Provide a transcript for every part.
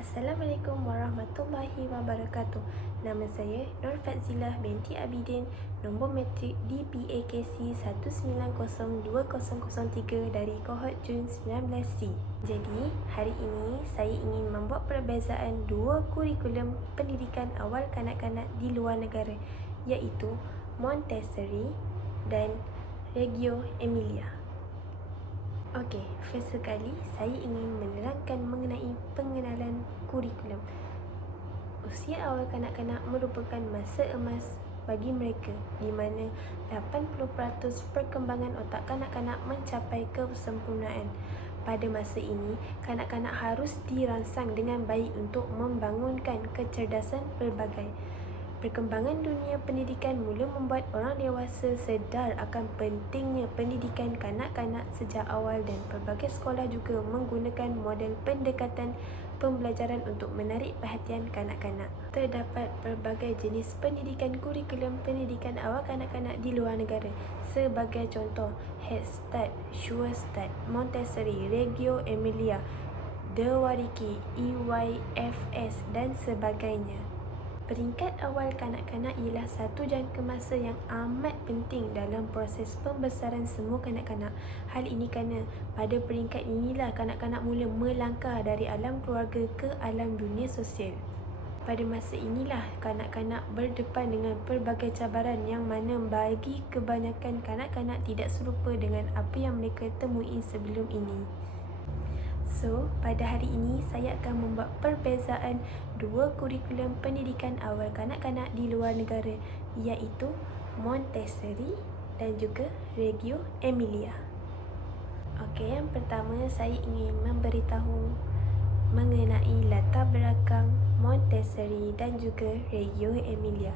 Assalamualaikum warahmatullahi wabarakatuh. Nama saya Nur Fazzilah binti Abidin, nombor matrik DPAKC 1902003 dari kohort Jun 19C. Jadi, hari ini saya ingin membuat perbezaan dua kurikulum pendidikan awal kanak-kanak di luar negara, iaitu Montessori dan Reggio Emilia. Okey, first sekali saya ingin menerangkan mengenai pengenalan kurikulum. Usia awal kanak-kanak merupakan masa emas bagi mereka di mana 80% perkembangan otak kanak-kanak mencapai kesempurnaan. Pada masa ini, kanak-kanak harus dirangsang dengan baik untuk membangunkan kecerdasan pelbagai. Perkembangan dunia pendidikan mula membuat orang dewasa sedar akan pentingnya pendidikan kanak-kanak sejak awal, dan pelbagai sekolah juga menggunakan model pendekatan pembelajaran untuk menarik perhatian kanak-kanak. Terdapat pelbagai jenis pendidikan kurikulum pendidikan awal kanak-kanak di luar negara. Sebagai contoh, Head Start, Sure Start, Montessori, Reggio Emilia, De Wariki, EYFS dan sebagainya. Peringkat awal kanak-kanak ialah satu jangka masa yang amat penting dalam proses pembesaran semua kanak-kanak. Hal ini kerana pada peringkat inilah kanak-kanak mula melangkah dari alam keluarga ke alam dunia sosial. Pada masa inilah kanak-kanak berdepan dengan pelbagai cabaran yang mana bagi kebanyakan kanak-kanak tidak serupa dengan apa yang mereka temui sebelum ini. So, pada hari ini saya akan membuat perbezaan dua kurikulum pendidikan awal kanak-kanak di luar negara, iaitu Montessori dan juga Reggio Emilia. Okey, yang pertama saya ingin memberitahu mengenai latar belakang Montessori dan juga Reggio Emilia.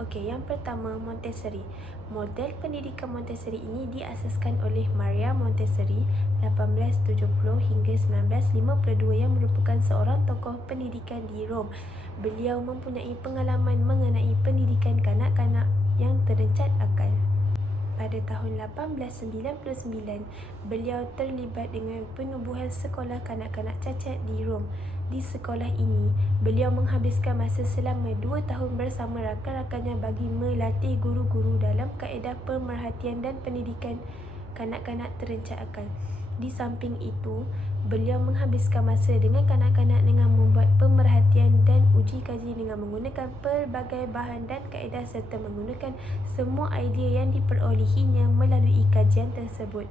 Okey, yang pertama, Montessori. Model pendidikan Montessori ini diasaskan oleh Maria Montessori 1870 hingga 1952 yang merupakan seorang tokoh pendidikan di Rom. Beliau mempunyai pengalaman mengenai pendidikan kanak-kanak yang terencat akal. Pada tahun 1899, beliau terlibat dengan penubuhan sekolah kanak-kanak cacat di Rom. Di sekolah ini, beliau menghabiskan masa selama 2 tahun bersama rakan-rakannya bagi melatih guru-guru dalam kaedah pemerhatian dan pendidikan kanak-kanak terencat akal. Di samping itu, beliau menghabiskan masa dengan kanak-kanak dengan membuat pemerhatian dan uji kaji dengan menggunakan pelbagai bahan dan kaedah serta menggunakan semua idea yang diperolehinya melalui kajian tersebut.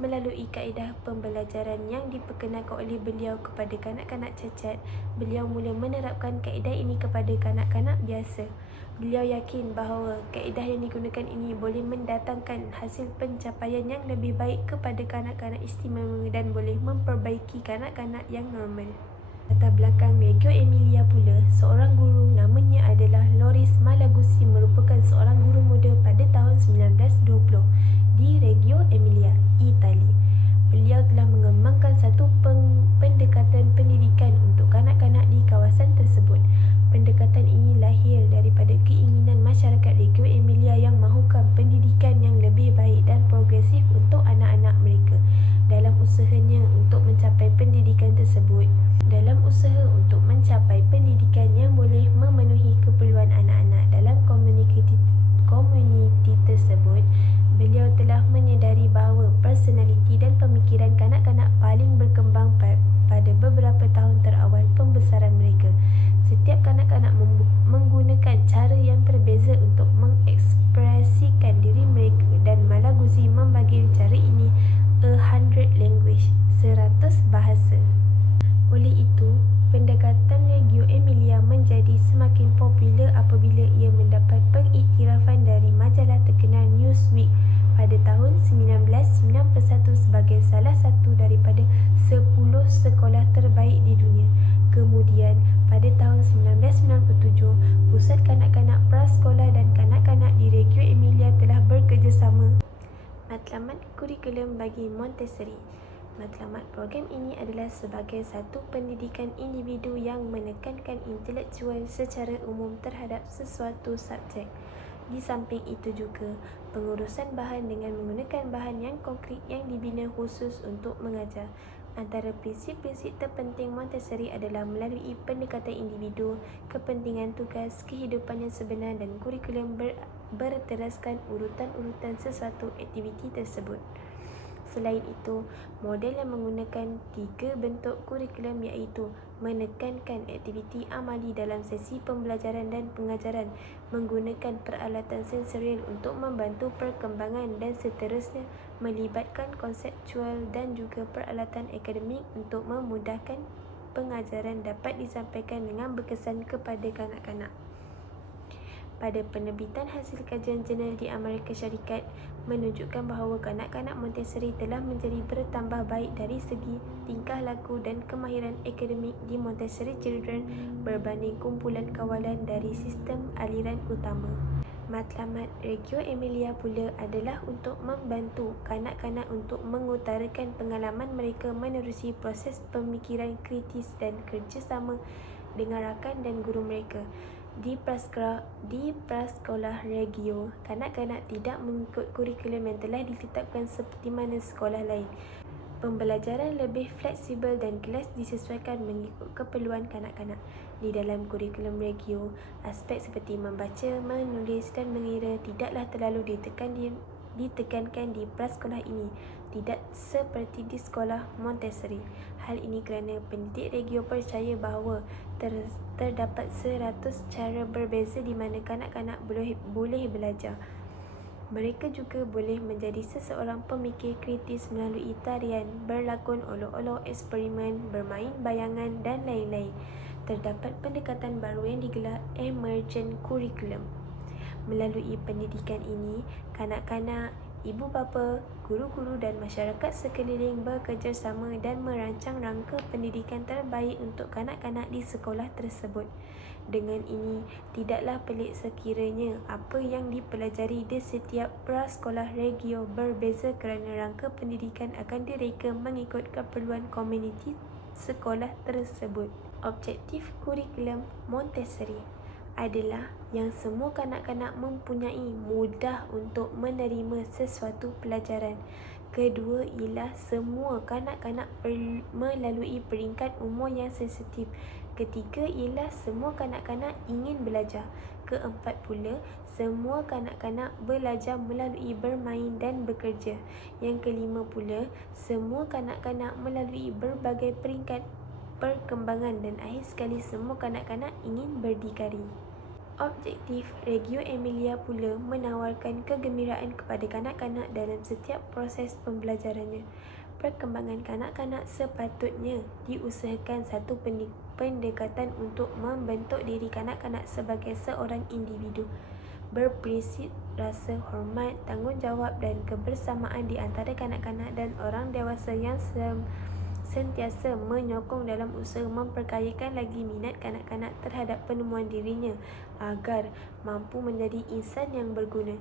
Melalui kaedah pembelajaran yang diperkenalkan oleh beliau kepada kanak-kanak cacat, beliau mula menerapkan kaedah ini kepada kanak-kanak biasa. Beliau yakin bahawa kaedah yang digunakan ini boleh mendatangkan hasil pencapaian yang lebih baik kepada kanak-kanak istimewa dan boleh memperbaiki kanak-kanak yang normal. Latar belakang Reggio Emilia pula, seorang guru namanya adalah Loris Malaguzzi merupakan seorang guru muda pada tahun 1920 di Reggio Emilia, Itali. Beliau telah mengembangkan satu pendekatan pendidikan untuk kanak-kanak di kawasan tersebut. Pendekatan ini lahir daripada keinginan masyarakat Reggio Emilia yang mahukan pendidikan yang lebih baik dan progresif untuk anak-anak mereka. Dalam usahanya untuk mencapai pendidikan tersebut, yang boleh memenuhi keperluan anak-anak dalam komuniti tersebut, beliau telah menyedari bahawa personaliti dan pemikiran kanak-kanak paling berkembang pada beberapa tahun terawal pembesaran mereka. Setiap kanak-kanak menggunakan cara yang berbeza untuk mengekspresikan diri mereka, dan Malaguzzi membagi cara ini 100 language, 100 bahasa. Oleh itu, pendekatan Reggio Emilia menjadi semakin popular apabila ia mendapat pengiktirafan dari majalah terkenal Newsweek pada tahun 1991 sebagai salah satu daripada 10 sekolah terbaik di dunia. Kemudian, pada tahun 1997, Pusat Kanak-kanak Prasekolah dan Kanak-kanak di Reggio Emilia telah bekerjasama. Matlamat kurikulum bagi Montessori. Matlamat program ini adalah sebagai satu pendidikan individu yang menekankan intelektual secara umum terhadap sesuatu subjek. Di samping itu juga, pengurusan bahan dengan menggunakan bahan yang konkret yang dibina khusus untuk mengajar. Antara prinsip-prinsip terpenting Montessori adalah melalui pendekatan individu, kepentingan tugas, kehidupan yang sebenar dan kurikulum berteraskan urutan-urutan sesuatu aktiviti tersebut. Selain itu, model yang menggunakan 3 bentuk kurikulum iaitu menekankan aktiviti amali dalam sesi pembelajaran dan pengajaran, menggunakan peralatan sensorial untuk membantu perkembangan dan seterusnya melibatkan konseptual dan juga peralatan akademik untuk memudahkan pengajaran dapat disampaikan dengan berkesan kepada kanak-kanak. Pada penerbitan hasil kajian jurnal di Amerika Syarikat menunjukkan bahawa kanak-kanak Montessori telah menjadi bertambah baik dari segi tingkah laku dan kemahiran akademik di Montessori Children berbanding kumpulan kawalan dari sistem aliran utama. Matlamat Reggio Emilia pula adalah untuk membantu kanak-kanak untuk mengutarakan pengalaman mereka menerusi proses pemikiran kritis dan kerjasama dengan rakan dan guru mereka. Di prasekolah Reggio, kanak-kanak tidak mengikut kurikulum yang telah ditetapkan seperti mana sekolah lain. Pembelajaran lebih fleksibel dan kelas disesuaikan mengikut keperluan kanak-kanak. Di dalam kurikulum Reggio, aspek seperti membaca, menulis dan mengira tidaklah terlalu ditekankan di prasekolah ini, tidak seperti di sekolah Montessori. Hal ini kerana pendidik Reggio percaya bahawa terdapat 100 cara berbeza di mana kanak-kanak boleh belajar. Mereka juga boleh menjadi seseorang pemikir kritis melalui tarian, berlakon olok-olok, eksperimen, bermain bayangan dan lain-lain. Terdapat pendekatan baru yang digelar Emergent Curriculum. Melalui pendidikan ini, kanak-kanak, ibu bapa, guru-guru dan masyarakat sekeliling bekerjasama dan merancang rangka pendidikan terbaik untuk kanak-kanak di sekolah tersebut. Dengan ini, tidaklah pelik sekiranya apa yang dipelajari di setiap prasekolah Reggio berbeza kerana rangka pendidikan akan direka mengikut keperluan komuniti sekolah tersebut. Objektif kurikulum Montessori adalah yang semua kanak-kanak mempunyai mudah untuk menerima sesuatu pelajaran. Kedua ialah semua kanak-kanak melalui peringkat umur yang sensitif. Ketiga ialah semua kanak-kanak ingin belajar. Keempat pula, semua kanak-kanak belajar melalui bermain dan bekerja. Yang kelima pula, semua kanak-kanak melalui berbagai peringkat perkembangan dan akhir sekali semua kanak-kanak ingin berdikari. Objektif Reggio Emilia pula menawarkan kegembiraan kepada kanak-kanak dalam setiap proses pembelajarannya. Perkembangan kanak-kanak sepatutnya diusahakan satu pendekatan untuk membentuk diri kanak-kanak sebagai seorang individu, berprinsip rasa hormat, tanggungjawab dan kebersamaan di antara kanak-kanak dan orang dewasa yang sentiasa menyokong dalam usaha memperkayakan lagi minat kanak-kanak terhadap penemuan dirinya agar mampu menjadi insan yang berguna.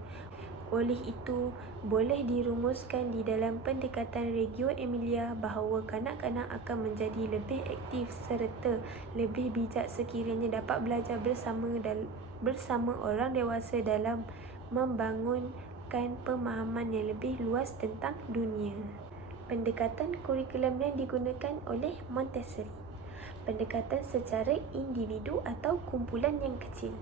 Oleh itu, boleh dirumuskan di dalam pendekatan Reggio Emilia bahawa kanak-kanak akan menjadi lebih aktif serta lebih bijak sekiranya dapat belajar bersama orang dewasa dalam membangunkan pemahaman yang lebih luas tentang dunia. Pendekatan kurikulum yang digunakan oleh Montessori. Pendekatan secara individu atau kumpulan yang kecil.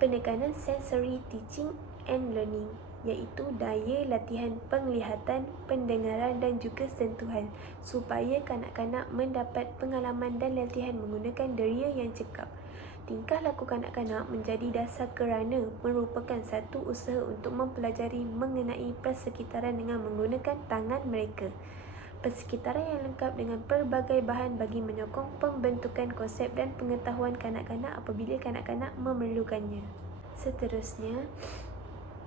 Penekanan sensory teaching and learning, iaitu daya latihan penglihatan, pendengaran dan juga sentuhan supaya kanak-kanak mendapat pengalaman dan latihan menggunakan deria yang cekap. Tingkah laku kanak-kanak menjadi dasar kerana merupakan satu usaha untuk mempelajari mengenai persekitaran dengan menggunakan tangan mereka. Persekitaran yang lengkap dengan pelbagai bahan bagi menyokong pembentukan konsep dan pengetahuan kanak-kanak apabila kanak-kanak memerlukannya. Seterusnya,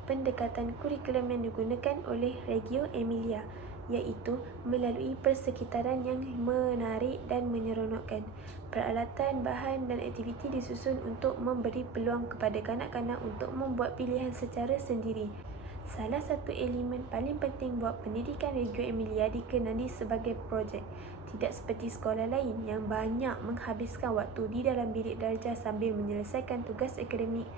pendekatan kurikulum yang digunakan oleh Reggio Emilia, iaitu melalui persekitaran yang menarik dan menyeronokkan. Peralatan, bahan dan aktiviti disusun untuk memberi peluang kepada kanak-kanak untuk membuat pilihan secara sendiri. Salah satu elemen paling penting buat pendidikan Reggio Emilia dikenali sebagai projek. Tidak seperti sekolah lain yang banyak menghabiskan waktu di dalam bilik darjah sambil menyelesaikan tugas akademik,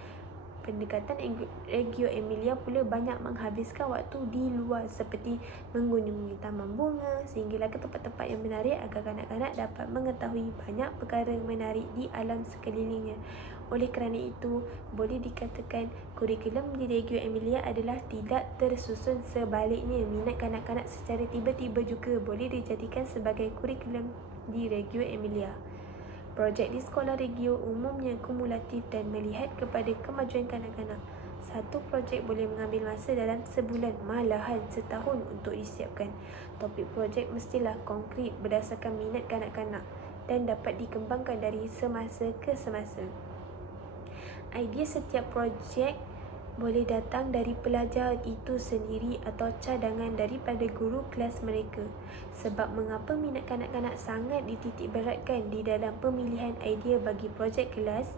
Pendekatan Reggio Emilia pula banyak menghabiskan waktu di luar seperti mengunjungi taman bunga sehinggalah ke tempat-tempat yang menarik agar kanak-kanak dapat mengetahui banyak perkara menarik di alam sekelilingnya. Oleh kerana itu, boleh dikatakan kurikulum di Reggio Emilia adalah tidak tersusun. Sebaliknya, minat kanak-kanak secara tiba-tiba juga boleh dijadikan sebagai kurikulum di Reggio Emilia. Projek di sekolah Reggio umumnya kumulatif dan melihat kepada kemajuan kanak-kanak. Satu projek boleh mengambil masa dalam sebulan, malahan setahun untuk disiapkan. Topik projek mestilah konkret berdasarkan minat kanak-kanak dan dapat dikembangkan dari semasa ke semasa. Idea setiap projek boleh datang dari pelajar itu sendiri atau cadangan daripada guru kelas mereka. Sebab mengapa minat kanak-kanak sangat dititik beratkan di dalam pemilihan idea bagi projek kelas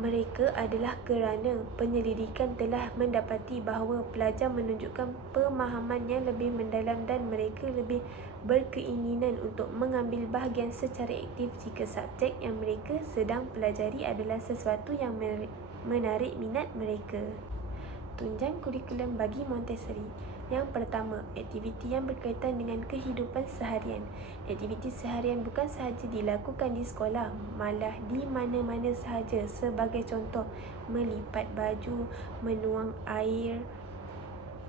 mereka adalah kerana penyelidikan telah mendapati bahawa pelajar menunjukkan pemahaman yang lebih mendalam dan mereka lebih berkeinginan untuk mengambil bahagian secara aktif jika subjek yang mereka sedang pelajari adalah sesuatu yang menarik minat mereka. Tunjang kurikulum bagi Montessori. Yang pertama, aktiviti yang berkaitan dengan kehidupan seharian. Aktiviti seharian bukan sahaja dilakukan di sekolah, malah di mana-mana sahaja. Sebagai contoh, melipat baju, menuang air,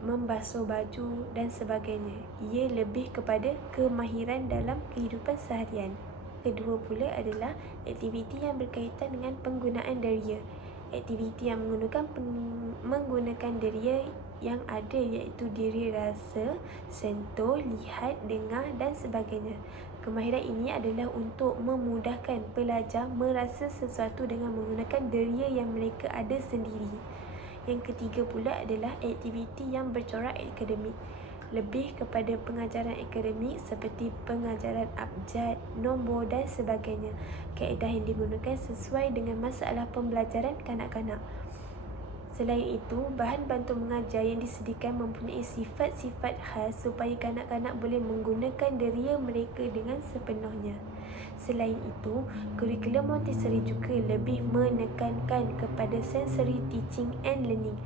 membasuh baju dan sebagainya. Ia lebih kepada kemahiran dalam kehidupan seharian. Kedua pula adalah aktiviti yang berkaitan dengan penggunaan deria. Aktiviti yang menggunakan deria yang ada iaitu deria rasa, sentuh, lihat, dengar dan sebagainya. Kemahiran ini adalah untuk memudahkan pelajar merasa sesuatu dengan menggunakan deria yang mereka ada sendiri. Yang ketiga pula adalah aktiviti yang bercorak akademik, lebih kepada pengajaran akademik seperti pengajaran abjad, nombor dan sebagainya. Kaedah yang digunakan sesuai dengan masalah pembelajaran kanak-kanak. Selain itu, bahan bantu mengajar yang disediakan mempunyai sifat-sifat khas supaya kanak-kanak boleh menggunakan deria mereka dengan sepenuhnya. Selain itu, kurikulum Montessori juga lebih menekankan kepada sensory teaching and learning.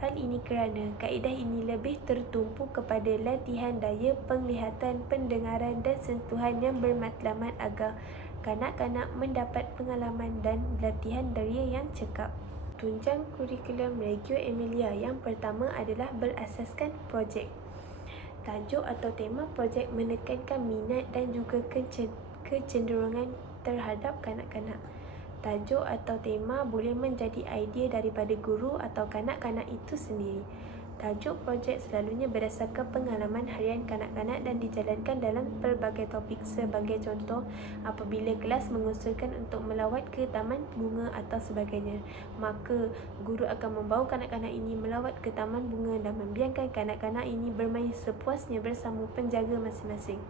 Hal ini kerana kaedah ini lebih tertumpu kepada latihan daya penglihatan, pendengaran dan sentuhan yang bermatlamat agar kanak-kanak mendapat pengalaman dan latihan deria yang cekap. Tunjang kurikulum Reggio Emilia yang pertama adalah berasaskan projek. Tajuk atau tema projek menekankan minat dan juga kecenderungan terhadap kanak-kanak. Tajuk atau tema boleh menjadi idea daripada guru atau kanak-kanak itu sendiri. Tajuk projek selalunya berdasarkan pengalaman harian kanak-kanak dan dijalankan dalam pelbagai topik. Sebagai contoh, apabila kelas mengusulkan untuk melawat ke taman bunga atau sebagainya, maka guru akan membawa kanak-kanak ini melawat ke taman bunga dan membiarkan kanak-kanak ini bermain sepuasnya bersama penjaga masing-masing.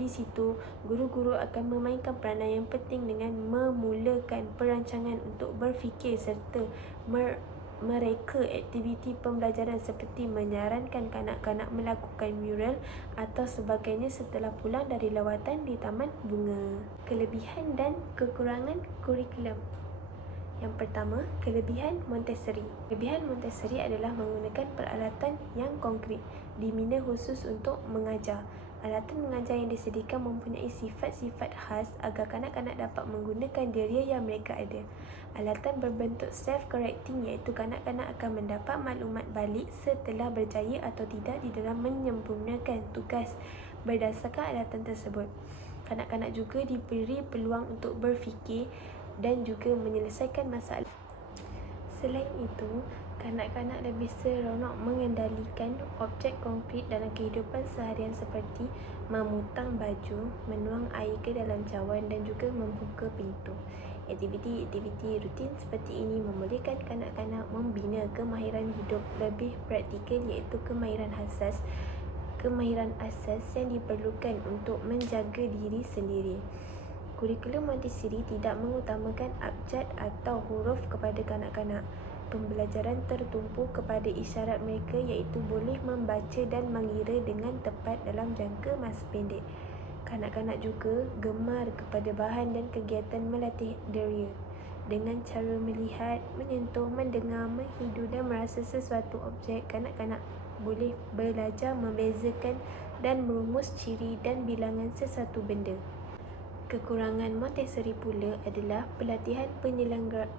Di situ, guru-guru akan memainkan peranan yang penting dengan memulakan perancangan untuk berfikir serta mereka aktiviti pembelajaran seperti menyarankan kanak-kanak melakukan mural atau sebagainya setelah pulang dari lawatan di taman bunga. Kelebihan dan kekurangan kurikulum. Yang pertama, kelebihan Montessori. Kelebihan Montessori adalah menggunakan peralatan yang konkret, dibina khusus untuk mengajar. Alatan mengajar yang disediakan mempunyai sifat-sifat khas agar kanak-kanak dapat menggunakan deria yang mereka ada. Alatan berbentuk self-correcting iaitu kanak-kanak akan mendapat maklumat balik setelah berjaya atau tidak di dalam menyempurnakan tugas berdasarkan alatan tersebut. Kanak-kanak juga diberi peluang untuk berfikir dan juga menyelesaikan masalah. Selain itu, kanak-kanak lebih seronok mengendalikan objek konkret dalam kehidupan seharian seperti memutang baju, menuang air ke dalam cawan dan juga membuka pintu. Aktiviti-aktiviti rutin seperti ini membolehkan kanak-kanak membina kemahiran hidup lebih praktikal iaitu kemahiran asas yang diperlukan untuk menjaga diri sendiri. Kurikulum Montessori tidak mengutamakan abjad atau huruf kepada kanak-kanak. Pembelajaran tertumpu kepada isyarat mereka iaitu boleh membaca dan mengira dengan tepat dalam jangka masa pendek. Kanak-kanak juga gemar kepada bahan dan kegiatan melatih deria. dengan cara melihat, menyentuh, mendengar, menghidu dan merasa sesuatu objek. Kanak-kanak boleh belajar membezakan dan merumus ciri dan bilangan sesuatu benda. Kekurangan Montessori pula adalah pelatihan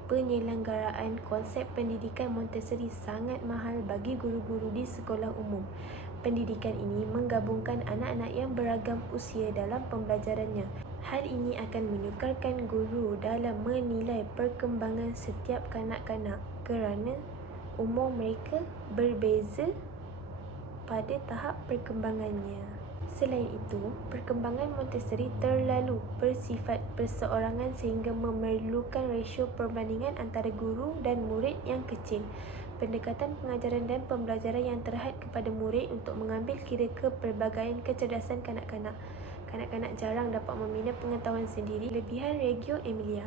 penyelenggaraan. Konsep pendidikan Montessori sangat mahal bagi guru-guru di sekolah umum. Pendidikan ini menggabungkan anak-anak yang beragam usia dalam pembelajarannya. Hal ini akan menyukarkan guru dalam menilai perkembangan setiap kanak-kanak kerana umur mereka berbeza pada tahap perkembangannya. Selain itu, perkembangan Montessori terlalu bersifat perseorangan sehingga memerlukan rasio perbandingan antara guru dan murid yang kecil. Pendekatan pengajaran dan pembelajaran yang terhad kepada murid untuk mengambil kira kepelbagaian kecerdasan kanak-kanak. Kanak-kanak jarang dapat membina pengetahuan sendiri. Kelebihan Reggio Emilia.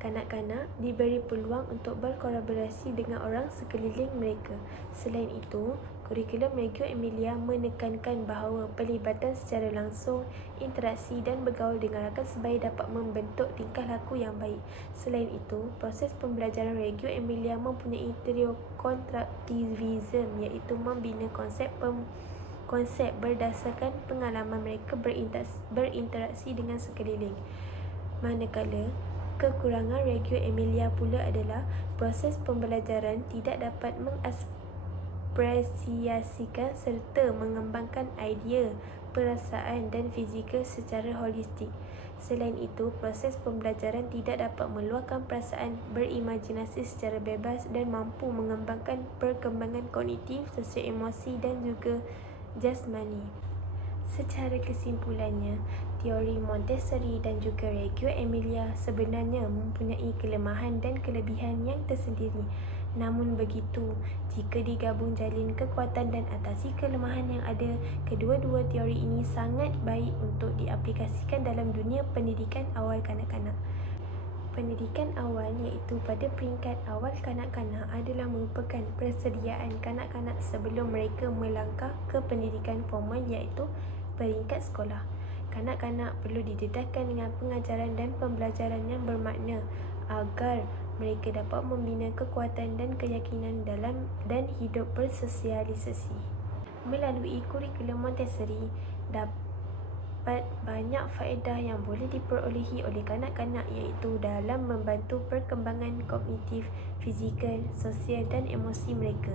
Kanak-kanak diberi peluang untuk berkolaborasi dengan orang sekeliling mereka. Selain itu, kurikulum Reggio Emilia menekankan bahawa pelibatan secara langsung, interaksi dan bergaul dengan rakan sebaya dapat membentuk tingkah laku yang baik. Selain itu, proses pembelajaran Reggio Emilia mempunyai teori konstruktivisme, iaitu membina konsep berdasarkan pengalaman mereka berinteraksi dengan sekeliling. Manakala, kekurangan Reggio Emilia pula adalah proses pembelajaran tidak dapat mengapresiasikan serta mengembangkan idea, perasaan dan fizikal secara holistik. Selain itu, proses pembelajaran tidak dapat meluahkan perasaan, berimajinasi secara bebas dan mampu mengembangkan perkembangan kognitif, sosial emosi dan juga jasmani. Secara kesimpulannya, teori Montessori dan juga Reggio Emilia sebenarnya mempunyai kelemahan dan kelebihan yang tersendiri. Namun begitu, jika digabung jalin kekuatan dan atasi kelemahan yang ada, kedua-dua teori ini sangat baik untuk diaplikasikan dalam dunia pendidikan awal kanak-kanak. Pendidikan awal, iaitu pada peringkat awal kanak-kanak, adalah merupakan persediaan kanak-kanak sebelum mereka melangkah ke pendidikan formal, iaitu peringkat sekolah. Kanak-kanak perlu didedahkan dengan pengajaran dan pembelajaran yang bermakna agar mereka dapat membina kekuatan dan keyakinan dalam dan hidup bersosialisasi. Melalui kurikulum Montessori, dapat banyak faedah yang boleh diperolehi oleh kanak-kanak, iaitu dalam membantu perkembangan kognitif, fizikal, sosial dan emosi mereka.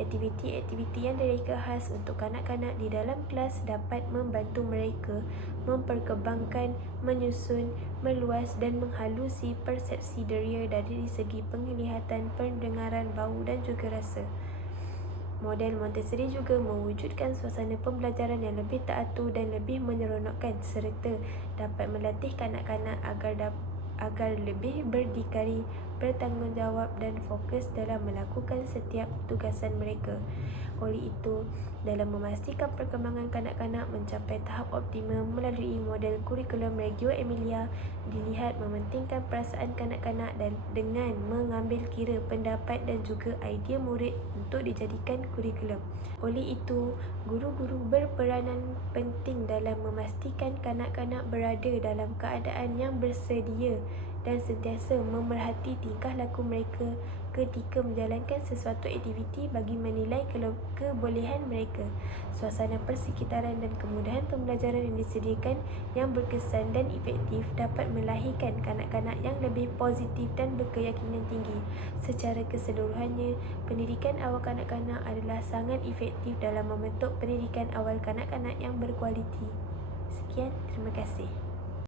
Aktiviti-aktiviti yang direka khas untuk kanak-kanak di dalam kelas dapat membantu mereka memperkembangkan, menyusun, meluas dan menghalusi persepsi deria dari segi penglihatan, pendengaran, bau dan juga rasa. Model Montessori juga mewujudkan suasana pembelajaran yang lebih teratur dan lebih menyeronokkan serta dapat melatih kanak-kanak agar lebih berdikari, bertanggungjawab dan fokus dalam melakukan setiap tugasan mereka. Oleh itu, dalam memastikan perkembangan kanak-kanak mencapai tahap optimum melalui model kurikulum Reggio Emilia, dilihat mementingkan perasaan kanak-kanak dan dengan mengambil kira pendapat dan juga idea murid untuk dijadikan kurikulum. Oleh itu, guru-guru berperanan penting dalam memastikan kanak-kanak berada dalam keadaan yang bersedia dan sentiasa memerhati tingkah laku mereka ketika menjalankan sesuatu aktiviti bagi menilai kebolehan mereka. Suasana persekitaran dan kemudahan pembelajaran yang disediakan yang berkesan dan efektif dapat melahirkan kanak-kanak yang lebih positif dan berkeyakinan tinggi. Secara keseluruhannya, pendidikan awal kanak-kanak adalah sangat efektif dalam membentuk pendidikan awal kanak-kanak yang berkualiti. Sekian, terima kasih.